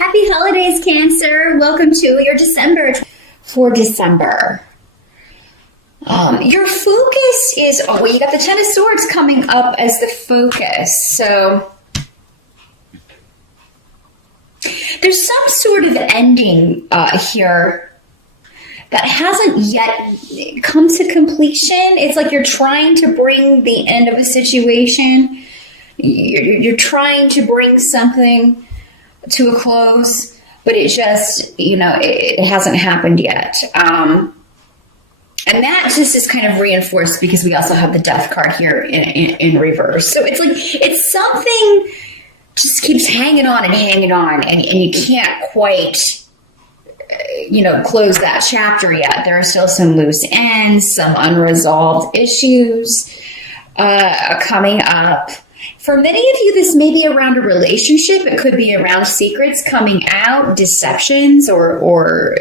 Happy holidays, Cancer. Welcome to your December. For December, your focus is, you got the Ten of Swords coming up as the focus. So there's some sort of ending here that hasn't yet come to completion. It's like you're trying to bring the end of a situation. You're trying to bring something to a close, but it just, it hasn't happened yet. And that just is kind of reinforced because we also have the Death card here in reverse. So it's like, it's something just keeps hanging on, and you can't quite, close that chapter yet. There are still some loose ends, some unresolved issues coming up. For many of you, this may be around a relationship. It could be around secrets coming out, deceptions, or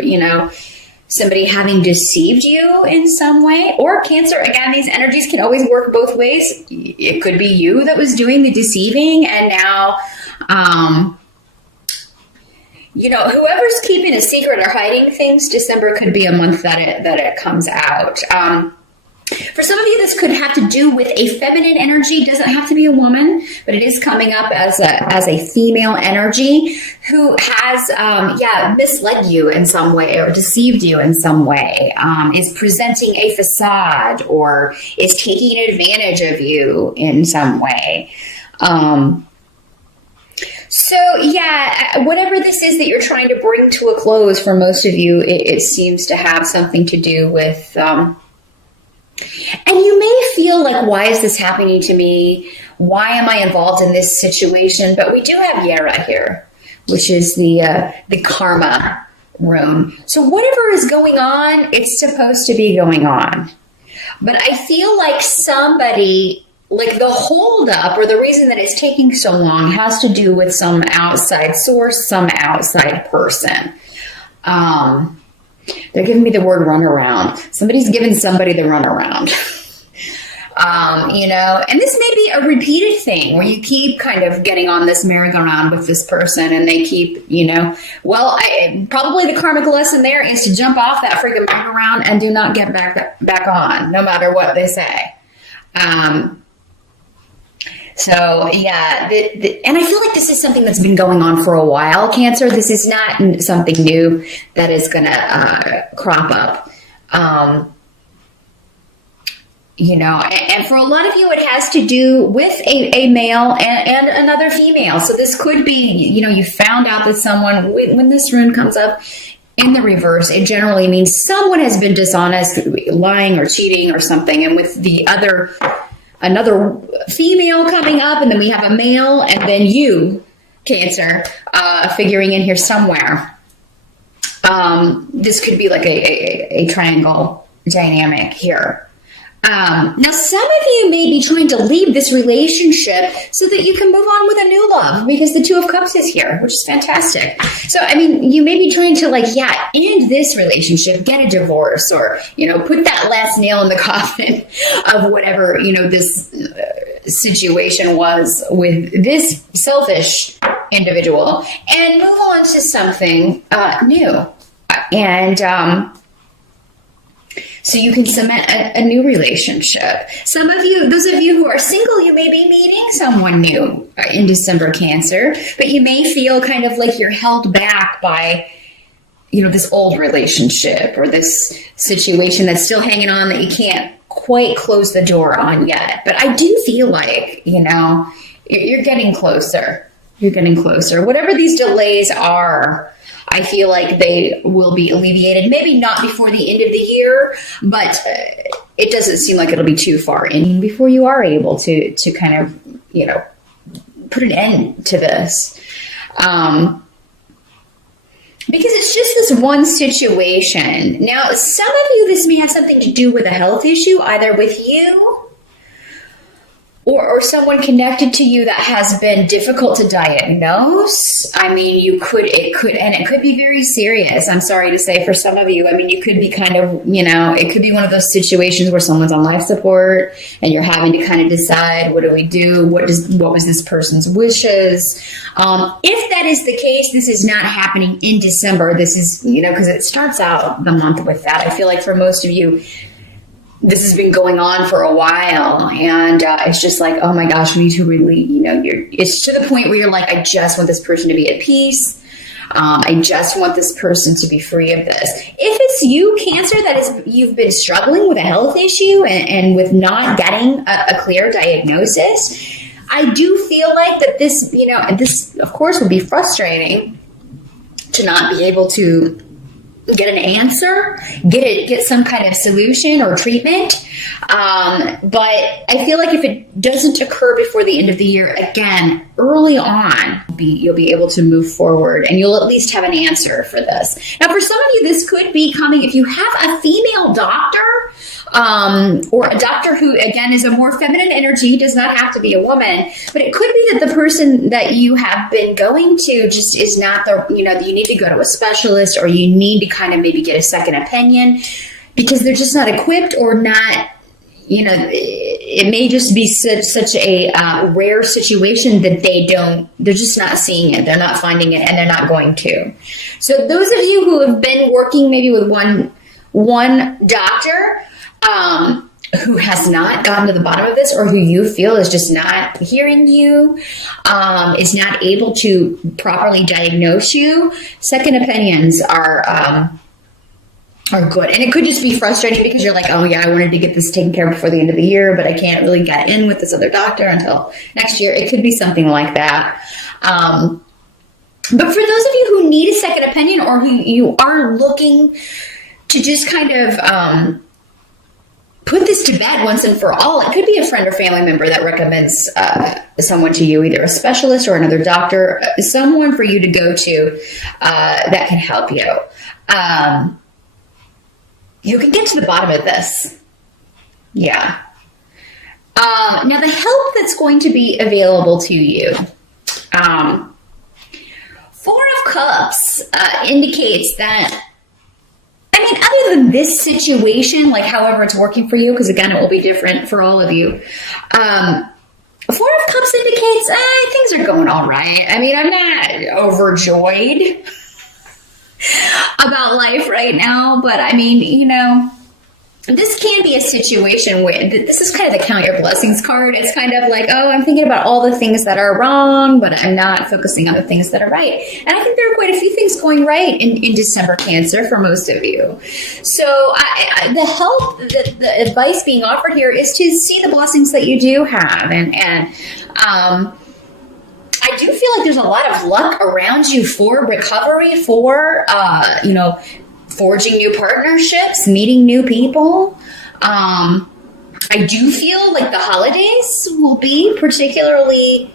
somebody having deceived you in some way. Or Cancer, again, these energies can always work both ways. It could be you that was doing the deceiving, and now, whoever's keeping a secret or hiding things, December could be a month that it comes out. For some of you, this could have to do with a feminine energy. It doesn't have to be a woman, but it is coming up as a female energy who has, misled you in some way or deceived you in some way, is presenting a facade or is taking advantage of you in some way. Whatever this is that you're trying to bring to a close for most of you, it seems to have something to do with... And you may feel like, why is this happening to me? Why am I involved in this situation? But we do have Yara here, which is the karma rune. So whatever is going on, it's supposed to be going on. But I feel like somebody, like the holdup or the reason that it's taking so long has to do with some outside source, some outside person. They're giving me the word runaround. Somebody's giving somebody the runaround. And this may be a repeated thing where you keep kind of getting on this merry-go-round with this person and they keep, probably the karmic lesson there is to jump off that freaking merry-go-round and do not get back on, no matter what they say. And I feel like this is something that's been going on for a while, Cancer. This is not something new that is going to crop up. And for a lot of you, it has to do with a male and another female. So this could be, you found out that someone, when this rune comes up in the reverse, it generally means someone has been dishonest, lying or cheating or something. And with the another female coming up, and then we have a male, and then you, Cancer, figuring in here somewhere. This could be like a triangle dynamic here. Now, some of you may be trying to leave this relationship so that you can move on with a new love, because the Two of Cups is here, which is fantastic. So, you may be trying to end this relationship, get a divorce, or, put that last nail in the coffin of whatever, this situation was with this selfish individual, and move on to something new. And, so you can cement a new relationship. Some of you, those of you who are single, you may be meeting someone new in December, Cancer, but you may feel kind of like you're held back by, this old relationship or this situation that's still hanging on that you can't quite close the door on yet. But I do feel like, you're getting closer. You're getting closer. Whatever these delays are, I feel like they will be alleviated. Maybe not before the end of the year, but it doesn't seem like it'll be too far in before you are able to kind of, put an end to this. Because it's just this one situation. Now, some of you, this may have something to do with a health issue, either with you or someone connected to you that has been difficult to diagnose. I mean, it could be very serious. I'm sorry to say for some of you, I mean, you could be kind of, it could be one of those situations where someone's on life support and you're having to kind of decide, what do we do? What was this person's wishes? If that is the case, this is not happening in December. This is, because it starts out the month with that. I feel like for most of you, this has been going on for a while, and it's just like, oh my gosh, we need to really, it's to the point where you're like, I just want this person to be at peace. I just want this person to be free of this. If it's you, Cancer, you've been struggling with a health issue and with not getting a clear diagnosis, I do feel like that this, this of course would be frustrating to not be able to get an answer, get some kind of solution or treatment. But I feel like if it doesn't occur before the end of the year, again, early on, you'll be able to move forward and you'll at least have an answer for this. Now, for some of you, this could be coming if you have a female doctor, or a doctor who, again, is a more feminine energy, does not have to be a woman, but it could be that the person that you have been going to just is not you need to go to a specialist, or you need to kind of maybe get a second opinion because they're just not equipped, or not, it may just be such a rare situation that they're just not seeing it. They're not finding it, and they're not going to. So those of you who have been working maybe with one doctor, who has not gotten to the bottom of this, or who you feel is just not hearing you, is not able to properly diagnose you, second opinions are good. And it could just be frustrating because you're like, oh yeah, I wanted to get this taken care of before the end of the year, but I can't really get in with this other doctor until next year. It could be something like that. But for those of you who need a second opinion, or who you are looking to just kind of put this to bed once and for all, it could be a friend or family member that recommends someone to you, either a specialist or another doctor, someone for you to go to that can help you. You can get to the bottom of this. Yeah. Now, the help that's going to be available to you. Four of Cups indicates that, I mean, other than this situation, like however it's working for you, because again, it will be different for all of you. Four of Cups indicates things are going all right. I mean, I'm not overjoyed about life right now, but I mean, this can be a situation where this is kind of the Count Your Blessings card. It's kind of like, oh, I'm thinking about all the things that are wrong, but I'm not focusing on the things that are right. And I think there are quite a few things going right in December, Cancer, for most of you. So the help, the advice being offered here is to see the blessings that you do have. And I do feel like there's a lot of luck around you for recovery, for, forging new partnerships, meeting new people. I do feel like the holidays will be particularly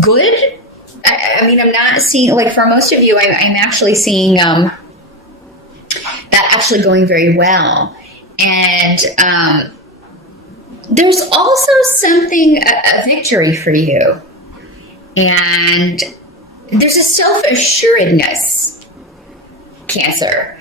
good. I mean, I'm not seeing, like for most of you, I'm actually seeing that actually going very well. And there's also something, a victory for you. And there's a self-assuredness, Cancer,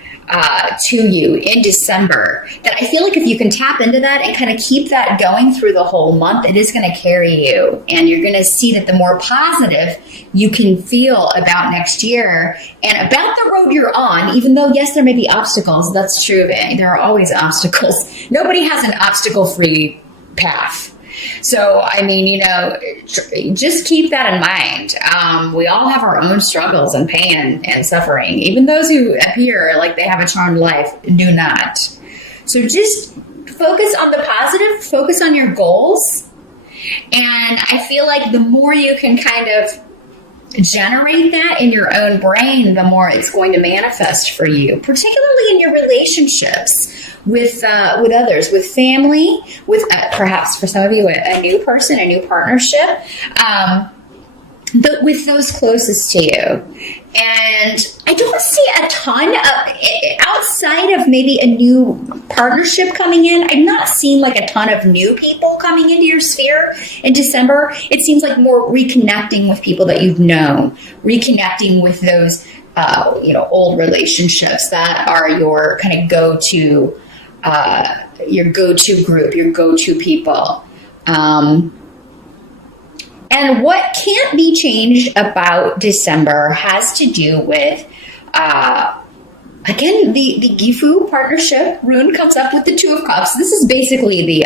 to you in December that I feel like if you can tap into that and kind of keep that going through the whole month, it is going to carry you. And you're going to see that the more positive you can feel about next year and about the road you're on, even though, yes, there may be obstacles. That's true. There are always obstacles. Nobody has an obstacle-free path. So, I mean, just keep that in mind. We all have our own struggles and pain and suffering. Even those who appear like they have a charmed life do not. So just focus on the positive, focus on your goals. And I feel like the more you can kind of generate that in your own brain, the more it's going to manifest for you, particularly in your relationships with others, with family, with perhaps for some of you a new person, a new partnership. with those closest to you. And I don't see a ton of, outside of maybe a new partnership coming in, I'm not seeing like a ton of new people coming into your sphere in December. It seems like more reconnecting with people that you've known, reconnecting with those, old relationships that are your kind of go-to group, your go-to people. And what can't be changed about December has to do with, again, the Gifu partnership rune comes up with the Two of Cups. This is basically the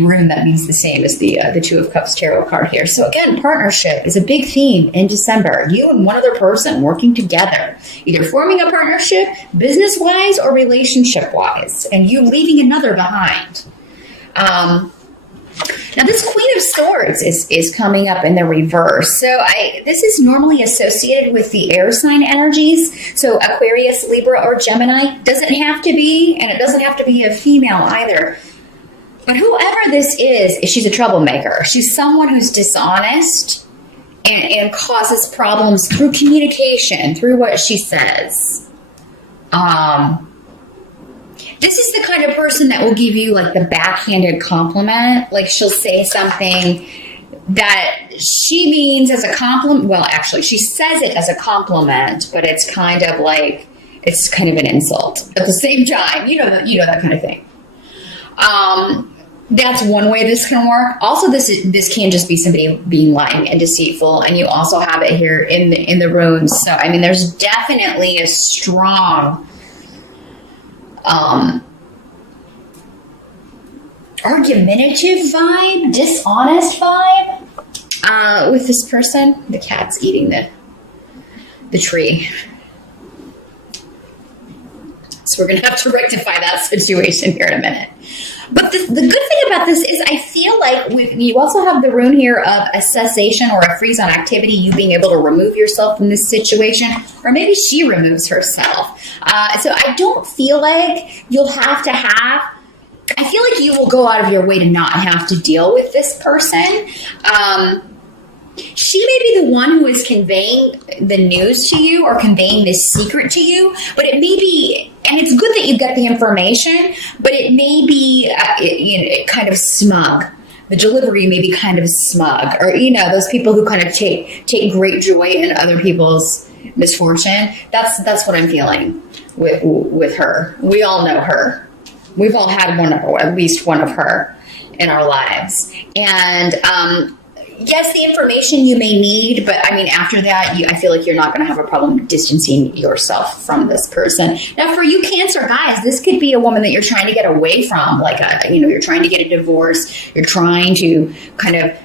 rune that means the same as the Two of Cups tarot card here. So again, partnership is a big theme in December. You and one other person working together, either forming a partnership business-wise or relationship-wise, and you leaving another behind. Now, this Queen of Swords is coming up in the reverse. So this is normally associated with the air sign energies. So Aquarius, Libra, or Gemini doesn't have to be, and it doesn't have to be a female either. But whoever this is, she's a troublemaker. She's someone who's dishonest and causes problems through communication, through what she says. This is the kind of person that will give you like the backhanded compliment. Like she'll say something that she means as a compliment. Well, actually, she says it as a compliment, but it's kind of like, it's kind of an insult at the same time. You know that kind of thing. That's one way this can work. Also, this can just be somebody being lying and deceitful, and you also have it here in the runes. So, I mean, there's definitely a strong argumentative vibe, dishonest vibe with this person. The cat's eating the tree. So we're going to have to rectify that situation here in a minute. But the good thing about this is I feel like you also have the rune here of a cessation or a freeze on activity, you being able to remove yourself from this situation, or maybe she removes herself. So I don't feel like you'll have to have, I feel like you will go out of your way to not have to deal with this person. She may be the one who is conveying the news to you or conveying this secret to you, but it may be, and it's good that you get the information, but it may be kind of smug. The delivery may be kind of smug, or, those people who kind of take great joy in other people's misfortune. That's what I'm feeling with her. We all know her. We've all had at least one of her in our lives. And, yes, the information you may need, but I mean, after that, I feel like you're not going to have a problem distancing yourself from this person. Now, for you Cancer guys, this could be a woman that you're trying to get away from, like you're trying to get a divorce. You're trying to kind of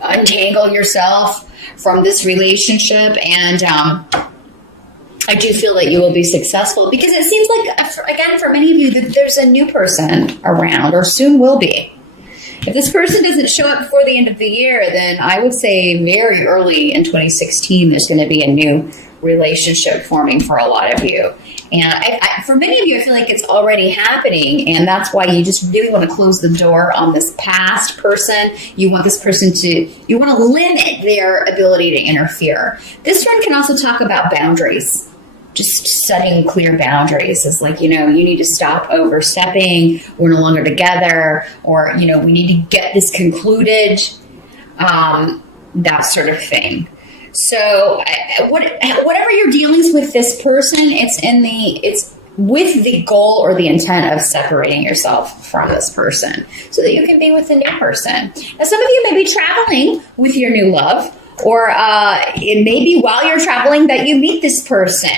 untangle yourself from this relationship, and I do feel that you will be successful because it seems like, again, for many of you, that there's a new person around, or soon will be. If this person doesn't show up before the end of the year, then I would say very early in 2016, there's going to be a new relationship forming for a lot of you. And for many of you, I feel like it's already happening. And that's why you just really want to close the door on this past person. You want this person you want to limit their ability to interfere. This one can also talk about boundaries. Just setting clear boundaries is like, you need to stop overstepping. We're no longer together, or, we need to get this concluded, that sort of thing. So whatever you're dealing with this person, it's with the goal or the intent of separating yourself from this person so that you can be with the new person. Now, some of you may be traveling with your new love, or it may be while you're traveling that you meet this person.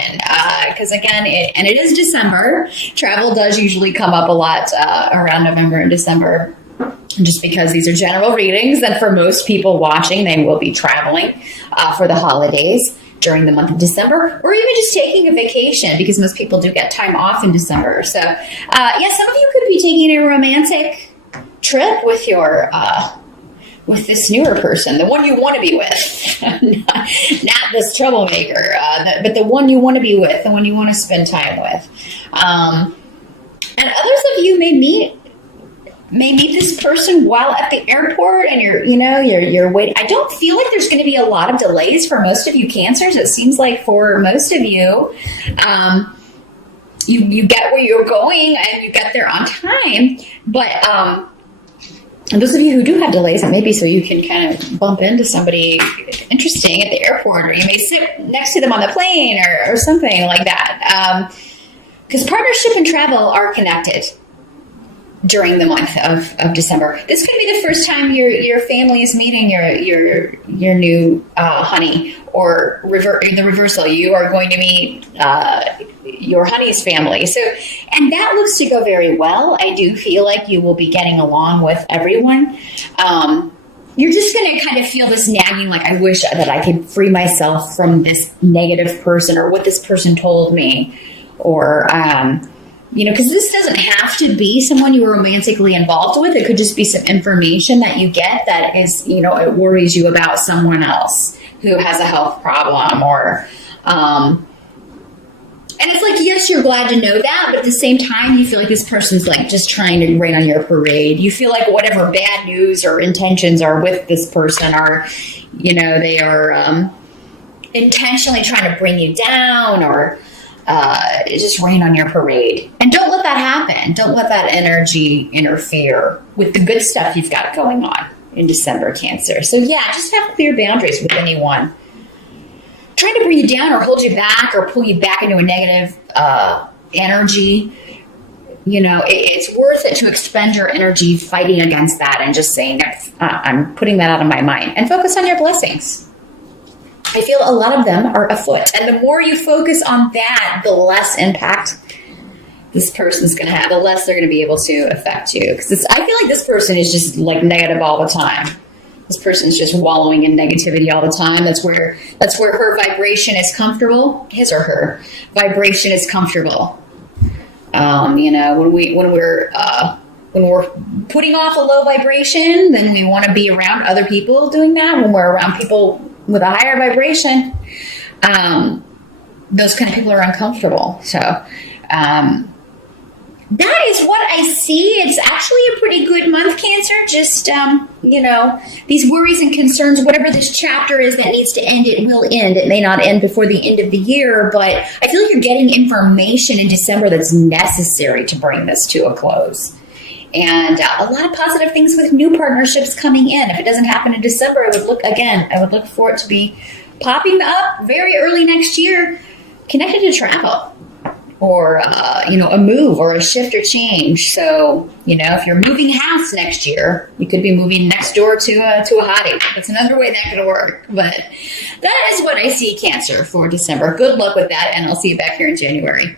Because again, it is December. Travel does usually come up a lot around November and December, just because these are general readings. And for most people watching, they will be traveling for the holidays during the month of December, or even just taking a vacation, because most people do get time off in December. So some of you could be taking a romantic trip with your with this newer person, the one you want to be with, not this troublemaker, but the one you want to be with, the one you want to spend time with. And others of you may meet may meet this person while at the airport and you're waiting. I don't feel like there's going to be a lot of delays for most of you Cancers. It seems like for most of you, you get where you're going and you get there on time. But and those of you who do have delays, it may be so you can kind of bump into somebody interesting at the airport, or you may sit next to them on the plane or something like that. Because partnership and travel are connected during the month of December. This could be the first time your family is meeting your new honey, or the reversal. You are going to meet your honey's family. So, and that looks to go very well. I do feel like you will be getting along with everyone. You're just going to kind of feel this nagging, like, I wish that I could free myself from this negative person, or what this person told me, or because this doesn't have to be someone you were romantically involved with. It could just be some information that you get that is, it worries you about someone else who has a health problem, or, and it's like, yes, you're glad to know that, but at the same time, you feel like this person's like just trying to rain on your parade. You feel like whatever bad news or intentions are with this person are, they are intentionally trying to bring you down, or just rain on your parade. And don't let that happen. Don't let that energy interfere with the good stuff you've got going on in December, Cancer. So yeah, just have clear boundaries with anyone trying to bring you down or hold you back or pull you back into a negative energy. It's worth it to expend your energy fighting against that and just saying, I'm putting that out of my mind, and focus on your blessings. I feel a lot of them are afoot. And the more you focus on that, the less impact this person's going to have, the less they're going to be able to affect you. Because I feel like this person is just like negative all the time. This person's just wallowing in negativity all the time. That's where her vibration is comfortable. His or her vibration is comfortable. When we're putting off a low vibration, then we want to be around other people doing that. When we're around people with a higher vibration, those kind of people are uncomfortable. So that is what I see. It's actually a pretty good month, Cancer. Just, these worries and concerns, whatever this chapter is that needs to end, it will end. It may not end before the end of the year, but I feel like you're getting information in December that's necessary to bring this to a close. And a lot of positive things with new partnerships coming in. If it doesn't happen in December, I would look for it to be popping up very early next year, connected to travel, or a move or a shift or change. So if you're moving house next year, you could be moving next door to a hottie. That's another way that could work. But that is what I see, Cancer, for December. Good luck with that, and I'll see you back here in January.